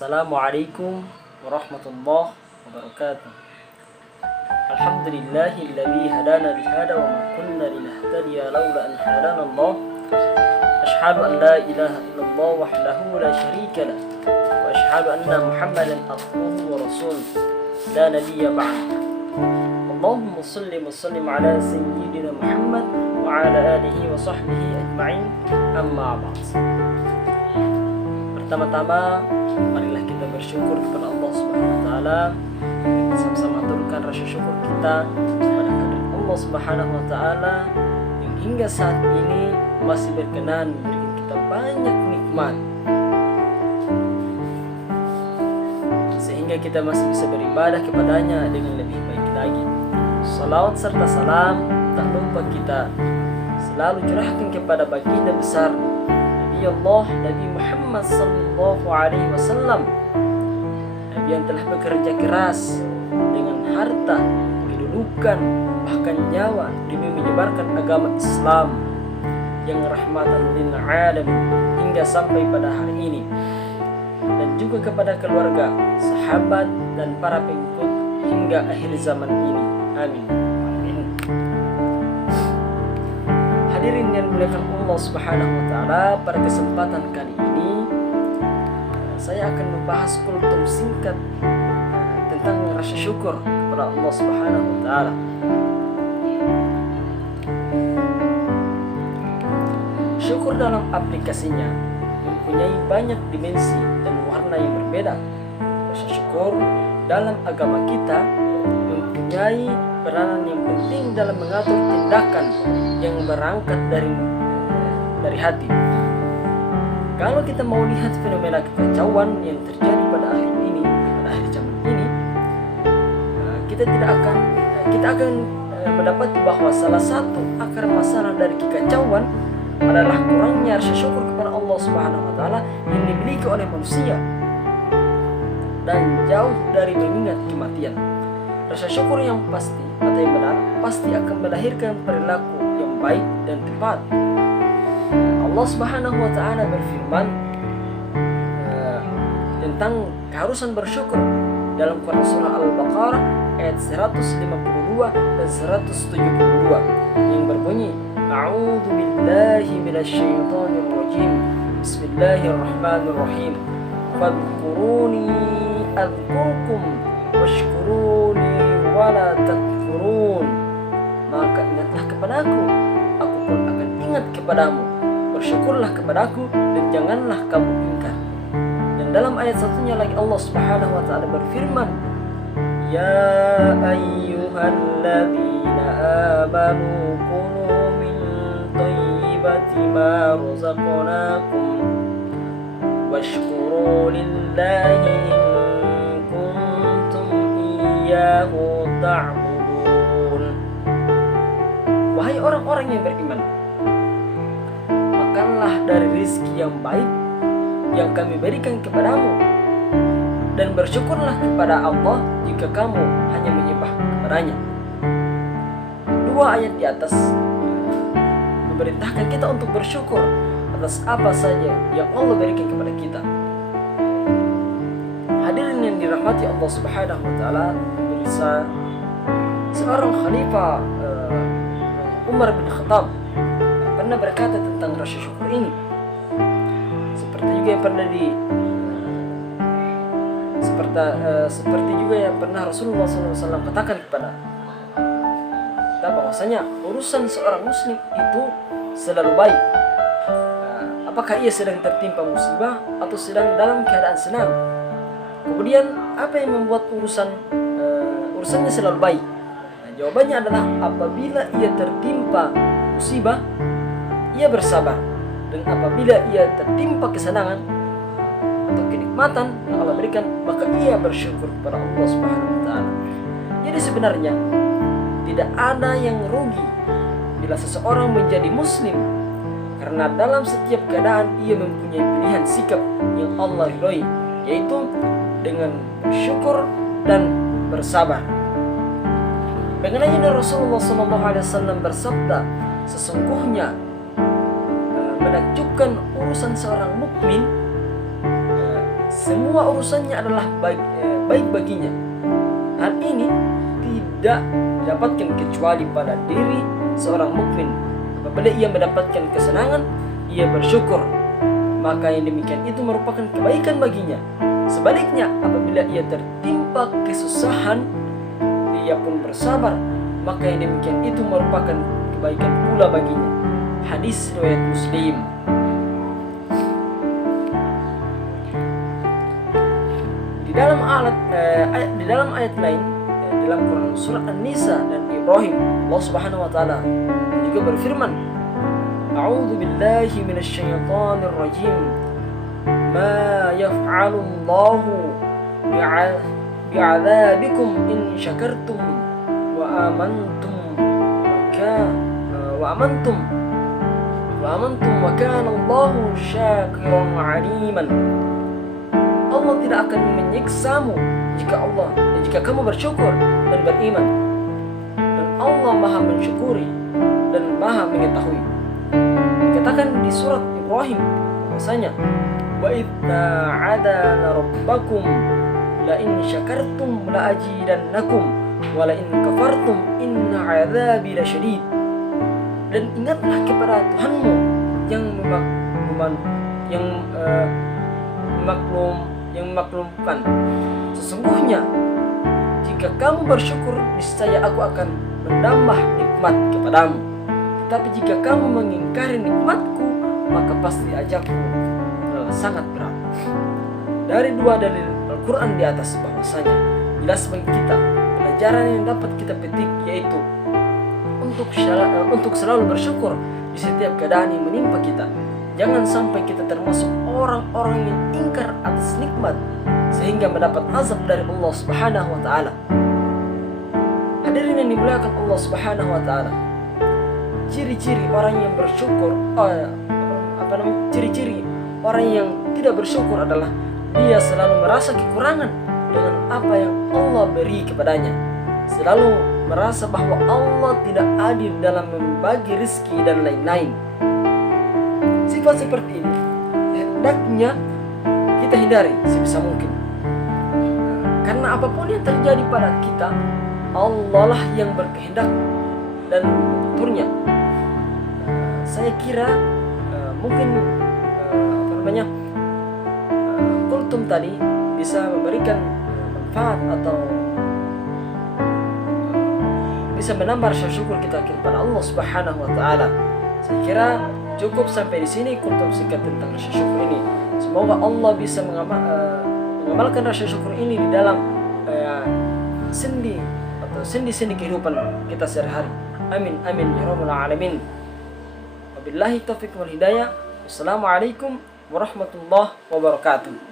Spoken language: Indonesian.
Assalamualaikum warahmatullahi wabarakatuh. Alhamdulillahilladzi hadana lihada wa ma kunna linahtadiya laula an hadana Allah. Asyhadu an la ilaha illallah wahdahu la syarika lah wa asyhadu anna Muhammadan abduhu wa rasuluh la nabiyya ba'd. Allahumma shalli wa sallim ala sayyidina Muhammad wa ala alihi wa sahbihi ajma'in. Amma ba'd. Pertama-tama, marilah kita bersyukur kepada Allah Subhanahu wa taala. Sama-sama aturkan rasa syukur kita kepada kehadirat Allah Subhanahu wa taala yang hingga saat ini masih berkenan memberikan kita banyak nikmat sehingga kita masih bisa beribadah kepadanya dengan lebih baik lagi. Salawat serta salam tak lupa kita selalu curahkan kepada baginda besar Allah Nabi Muhammad sallallahu alaihi wasallam, Nabi yang telah bekerja keras dengan harta, kedudukan, bahkan nyawa demi menyebarkan agama Islam yang rahmatan lil alamin hingga sampai pada hari ini, dan juga kepada keluarga, sahabat dan para pengikut hingga akhir zaman ini. Amin. Hadirin yang dimuliakan Allah Subhanahu wa taala, pada kesempatan kali ini saya akan membahas kultum singkat tentang rasa syukur kepada Allah Subhanahu wa taala. Syukur dalam aplikasinya mempunyai banyak dimensi dan warna yang berbeda. Rasa syukur dalam agama kita mempunyai peranan yang penting dalam mengatur tindakan yang berangkat dari hati. Kalau kita mau lihat fenomena kekacauan yang terjadi pada akhir zaman ini, kita akan mendapati bahwa salah satu akar masalah dari kekacauan adalah kurangnya rasa syukur kepada Allah Subhanahu wa taala yang dimiliki oleh manusia dan jauh dari mengingat kematian. Rasa syukur yang pasti atau yang benar pasti akan melahirkan perilaku yang baik dan tepat. Allah Subhanahu wa taala berfirman tentang keharusan bersyukur dalam Quran surah Al-Baqarah ayat 152 dan 172 yang berbunyi, A'udzu billahi minasyaitonir rajim. Bismillahirrahmanirrahim. Fadhkuruni adzkurkum washkuruni wala takfurun. Maka ingatlah kepadaku, aku pun akan ingat kepadamu. Bersyukurlah kepadaku dan janganlah kamu ingkar. Dan dalam ayat satunya lagi Allah Subhanahu wa taala berfirman, Ya ayyuhalladzina amanu kunu min thayyibati ma razaqnakum washkuru lillahi in kuntum iyyahu ta'budun. Wahai orang-orang yang beriman, makanlah dari rezeki yang baik yang kami berikan kepadamu, dan bersyukurlah kepada Allah jika kamu hanya menyembah kepadanya. Dua ayat di atas memerintahkan kita untuk bersyukur atas apa saja yang Allah berikan kepada kita. Hadirin yang dirahmati Allah Subhanahu wa taala, bisa seorang khalifah Umar bin Khattab pernah berkata tentang rasa syukur ini, seperti juga yang pernah Rasulullah SAW katakan kepada kita bahwasanya urusan seorang muslim itu selalu baik. Apakah ia sedang tertimpa musibah atau sedang dalam keadaan senang? Kemudian apa yang membuat urusannya selalu baik? Jawabannya adalah apabila ia tertimpa musibah, ia bersabar, dan apabila ia tertimpa kesenangan, atau kenikmatan yang Allah berikan, maka ia bersyukur kepada Allah Subhanahu wa taala. Jadi sebenarnya tidak ada yang rugi bila seseorang menjadi muslim, karena dalam setiap keadaan ia mempunyai pilihan sikap yang Allah ridhoi, yaitu dengan bersyukur dan bersabar. Mengenai ini Rasulullah SAW bersabda, sesungguhnya menakjubkan urusan seorang mukmin, semua urusannya adalah baik baginya. Hal ini tidak didapatkan kecuali pada diri seorang mukmin. Apabila ia mendapatkan kesenangan, ia bersyukur, maka yang demikian itu merupakan kebaikan baginya. Sebaliknya, apabila ia tertimpa kesusahan, ia pun bersabar, maka yang demikian itu merupakan kebaikan pula baginya. Hadis riwayat Muslim. Di dalam ayat lain dalam Quran surah An-Nisa dan Ibrahim, Allah Subhanahu wa taala juga berfirman, A'udzu billahi minasyaitonir rajim. Ma yaf'alu Allahu bi'adzabikum in syakartum wa amantum wa kana Allahu syakiran 'aliman. Allah tidak akan menyiksamu jika kamu bersyukur dan beriman, dan Allah Maha mensyukuri dan Maha mengetahui. Dikatakan di surat Ibrahim bahwasanya, wa idza 'adana rabbakum la in syakartum la azidannakum wa la in kafartum inna 'adzabi lasyadid. Dan ingatlah kepada Tuhanmu yang memaklumkan, sesungguhnya jika kamu bersyukur, niscaya aku akan menambah nikmat kepadamu. Tetapi jika kamu mengingkari nikmatku, maka pasti ajalku adalah sangat berat. Dari dua dalil Al-Quran di atas bahwasanya jelas bagi kita pelajaran yang dapat kita petik, yaitu untuk selalu bersyukur di setiap keadaan yang menimpa kita. Jangan sampai kita termasuk orang-orang yang ingkar atas nikmat sehingga mendapat azab dari Allah Subhanahu wa taala. Hadirin yang dimuliakan Allah Subhanahu wa taala, ciri-ciri orang yang bersyukur, ciri-ciri orang yang tidak bersyukur adalah dia selalu merasa kekurangan dengan apa yang Allah beri kepadanya, selalu merasa bahwa Allah tidak adil dalam membagi rezeki dan lain-lain. Sifat seperti ini hendaknya kita hindari sebisa mungkin, karena apapun yang terjadi pada kita, Allah lah yang berkehendak dan mengaturnya. Saya kira mungkin kultum tadi bisa memberikan manfaat atau bisa menambah rasa syukur kita kepada Allah Subhanahu wa taala. Saya kira cukup sampai di sini kultum singkat tentang rasa syukur ini. Semoga Allah bisa mengamalkan rasa syukur ini di dalam sendi kehidupan kita sehari-hari. Amin amin ya rabbal alamin. Wabillahi taufiq wal hidayah. Wassalamualaikum warahmatullahi wabarakatuh.